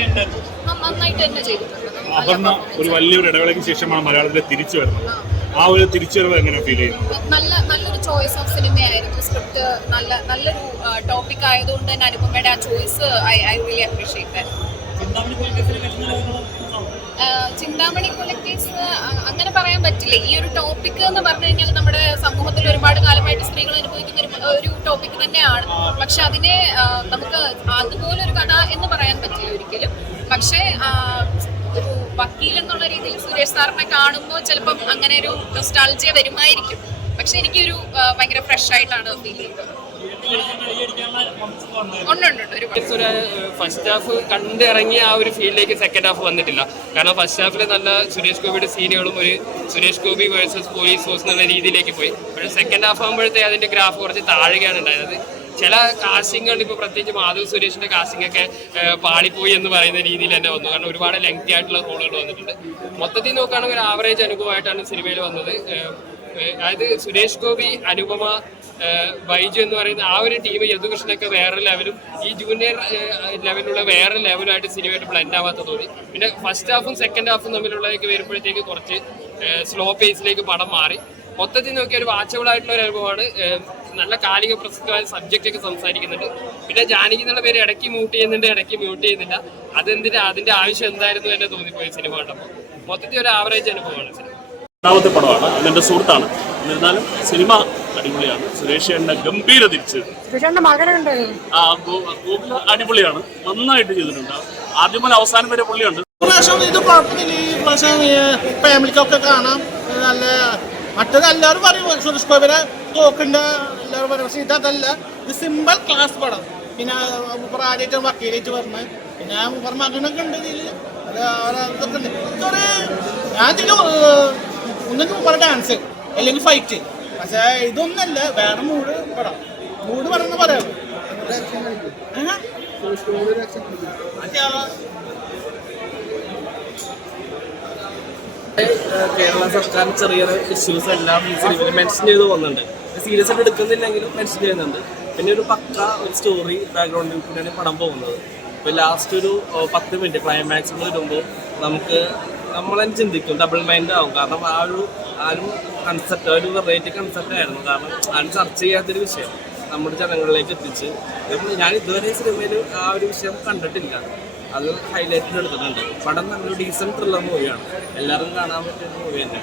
എങ്ങനെയുണ്ടായിരുന്നു നന്നായിട്ട് തന്നെ ചെയ്തിട്ടുണ്ട്. അപർണ ഒരു വലിയൊരു ഇടവേളയ്ക്ക് ശേഷമാണ് മലയാളത്തിലെ തിരിച്ചു വരുന്നത്. ആ ഒരു തിരിച്ചുവരവ് എങ്ങനെ ഫീൽ ചെയ്യുന്നു? നല്ല നല്ലൊരു ചോയ്സ് ഓഫ് സിനിമയായിരുന്നു സ്ക്രിപ്റ്റ് നല്ല നല്ലൊരു ടോപ്പിക് ആയതുകൊണ്ട് തന്നെ അനുപമയുടെ ആ choice I I really appreciate കൊലക്കേസ് അങ്ങനെ പറയാൻ പറ്റില്ല. ഈ ഒരു ടോപ്പിക് എന്ന് പറഞ്ഞു കഴിഞ്ഞാൽ നമ്മുടെ സമൂഹത്തിൽ ഒരുപാട് കാലമായിട്ട് സ്ത്രീകൾ അനുഭവിക്കുന്ന ഒരു ടോപ്പിക് തന്നെയാണ്. പക്ഷെ അതിനെ നമുക്ക് അതുപോലെ ഒരു കഥ എന്ന് പറയാൻ പറ്റില്ല ഒരിക്കലും. പക്ഷേ ഒരു വക്കീൽ എന്നുള്ള രീതിയിൽ സുരേഷ് സാറിനെ കാണുമ്പോൾ ചിലപ്പം അങ്ങനെ ഒരു നൊസ്റ്റാൾജിയ വരുമായിരിക്കും. പക്ഷെ എനിക്കൊരു ഭയങ്കര ഫ്രഷ് ആയിട്ടാണ് ഫീൽ ചെയ്യുന്നത്. ഫസ്റ്റ് ഹാഫ് കണ്ടിറങ്ങി ആ ഒരു ഫീൽഡിലേക്ക് സെക്കൻഡ് ഹാഫ് വന്നിട്ടില്ല. കാരണം ഫസ്റ്റ് ഹാഫിൽ നല്ല സുരേഷ് ഗോപിയുടെ സീനുകളും ഒരു Suresh Gopi versus police force എന്നുള്ള രീതിയിലേക്ക് പോയി. പക്ഷേ സെക്കൻഡ് ഹാഫ് ആകുമ്പോഴത്തേ അതിന്റെ ഗ്രാഫ് കുറച്ച് താഴുകയാണ് ഉണ്ടായത്. ചില കാസ്റ്റിങ്ങുകൾ ഇപ്പോൾ പ്രത്യേകിച്ച് മാധവ് സുരേഷിന്റെ കാസ്റ്റിംഗ് ഒക്കെ പാളിപ്പോയി എന്ന് പറയുന്ന രീതിയിൽ തന്നെ വന്നു. കാരണം ഒരുപാട് ലെങ്തി ആയിട്ടുള്ള റോളുകൾ വന്നിട്ടുണ്ട്. മൊത്തത്തിൽ നോക്കുകയാണെങ്കിൽ ഒരു ആവറേജ് അനുഭവമായിട്ടാണ് സിനിമയിൽ വന്നത്. അതായത് സുരേഷ് ഗോപി അനുപമ ബൈജു എന്ന് പറയുന്ന ആ ഒരു ടീം യദുകൃഷ്ണനൊക്കെ വേറെ ലെവലും ഈ ജൂനിയർ ലെവലുള്ള വേറെ ലെവലായിട്ട് സിനിമയായിട്ട് ബ്ലെൻഡ് ആവാത്ത തോന്നി. പിന്നെ ഫസ്റ്റ് ഹാഫും സെക്കൻഡ് ഹാഫും തമ്മിലുള്ളതൊക്കെ വരുമ്പോഴത്തേക്ക് കുറച്ച് സ്ലോ പേസിലേക്ക് പടം മാറി. മൊത്തത്തിൽ നോക്കിയ ഒരു വാച്ചബിൾ ആയിട്ടുള്ള ഒരു അനുഭവമാണ്. നല്ല കാലിക പ്രസക്തമായ സബ്ജക്റ്റ് ഒക്കെ സംസാരിക്കുന്നുണ്ട്. പിന്നെ ജാനകി എന്നുള്ള പേര് ഇടയ്ക്ക് മ്യൂട്ട് ചെയ്യുന്നുണ്ട് ഇടയ്ക്ക് മ്യൂട്ട് ചെയ്യുന്നില്ല. അതെന്തിനാ അതിന്റെ ആവശ്യം എന്തായിരുന്നു എന്നെ തോന്നിപ്പോയി സിനിമ കണ്ടപ്പോൾ മൊത്തത്തിൽ ഒരു ആവറേജ് അനുഭവമാണ് സിനിമ രണ്ടാമത്തെ പടമാണ്. അതെന്റെ സുഹൃത്താണ്. എന്നിരുന്നാലും സിനിമ അടിപൊളിയാണ്. സുരേഷ് എണ്ണ ഗംഭീര തിരിച്ച്. ആ ഗോകുല അടിപൊളിയാണ്. നന്നായിട്ട് ചെയ്തിട്ടുണ്ട്. ആദ്യം മുതൽ അവസാനം വരെ പുള്ളിയുണ്ട്. പ്രാവശ്യം ഇത് കുഴപ്പമില്ല ഈ പ്രാവശ്യം ഫാമിലിക്കൊക്കെ കാണാം. നല്ല മറ്റത് എല്ലാവരും പറയും സുരേഷ് ഗോപിനെ തോക്കുണ്ട്. എല്ലാവരും പറയും പക്ഷെ ഇതല്ല ഇത് സിമ്പിൾ ക്ലാസ് പടം. പിന്നെ മൂപ്പർ ആദ്യമായിട്ട് വക്കീലായിട്ട് പറഞ്ഞ് പിന്നെ മൂപ്പർ മകനൊക്കെ ഉണ്ട് ഇതിൽ അത് അവരെ ഇതൊക്കെ ഉണ്ട്. ഇതൊരു ഞാൻ ഇതിൽ ഒന്നും മൂപ്പർ ഡാൻസ് അല്ലെങ്കിൽ ഫൈറ്റ് പക്ഷേ ഇതൊന്നല്ല വേറെ മൂട് പടം. മൂഡ് പടം പറയാം. കേരള സർക്കാർ ചെറിയ ഇഷ്യൂസ് എല്ലാം ഈ സിനിമയിൽ മെൻഷൻ ചെയ്ത് പോകുന്നുണ്ട്. സീരിയസ് ആയിട്ട് എടുക്കുന്നില്ലെങ്കിലും മെൻഷൻ ചെയ്യുന്നുണ്ട്. പിന്നെ ഒരു പക്ക ഒരു സ്റ്റോറി ബാക്ക്ഗ്രൗണ്ടിൽ കൂടിയാണ് പടം പോകുന്നത്. ഇപ്പോൾ ലാസ്റ്റ് ഒരു പത്ത് മിനിറ്റ് ക്ലൈമാക്സ് വരുമ്പോൾ നമുക്ക് നമ്മളെ ചിന്തിക്കും ഡബിൾ മൈൻഡ് ആവും. കാരണം ആ ഒരു ആരും കൺസെപ്റ്റ് ഒരു വെറൈറ്റി കൺസെപ്റ്റ് ആയിരുന്നു. കാരണം ആരും ചർച്ച ചെയ്യാത്തൊരു വിഷയം നമ്മുടെ ജനങ്ങളിലേക്ക് എത്തിച്ച്. ഞാൻ ഇതുവരെ സിനിമയിൽ ആ ഒരു വിഷയം കണ്ടിട്ടില്ല. അത് ഹൈലൈറ്റിൽ എടുത്തിട്ടുണ്ട് പടം നല്ലൊരു ഡീസന്റ് ത്രില്ലർ മൂവിയാണ് എല്ലാവരും കാണാൻ പറ്റിയ മൂവി തന്നെ.